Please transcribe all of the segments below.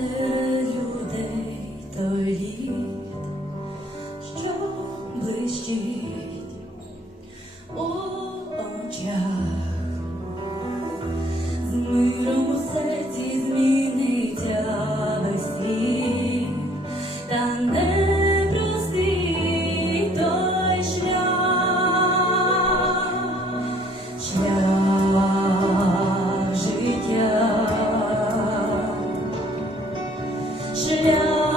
людей той що блищить у очах, з миром у серці зміниться та не 只要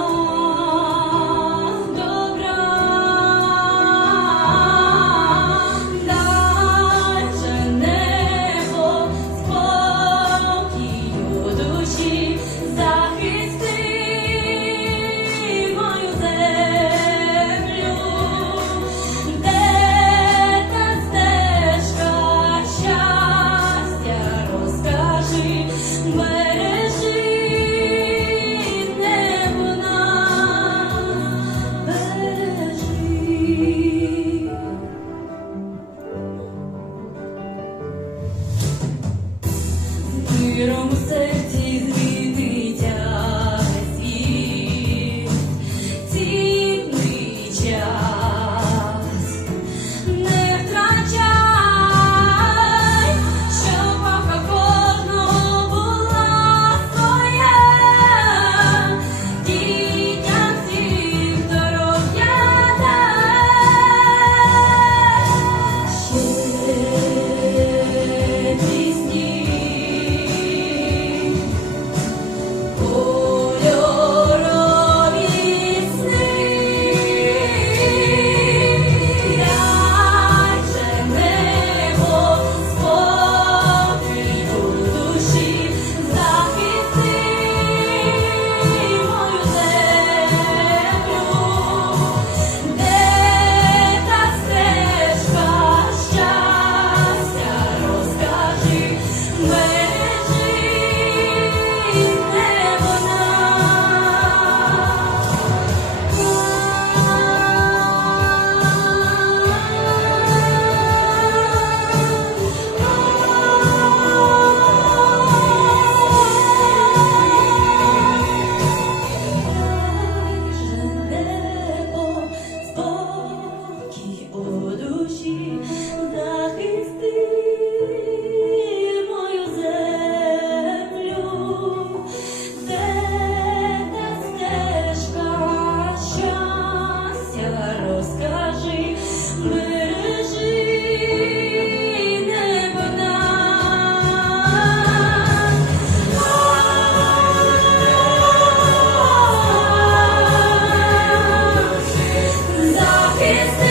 Миром у Walk is the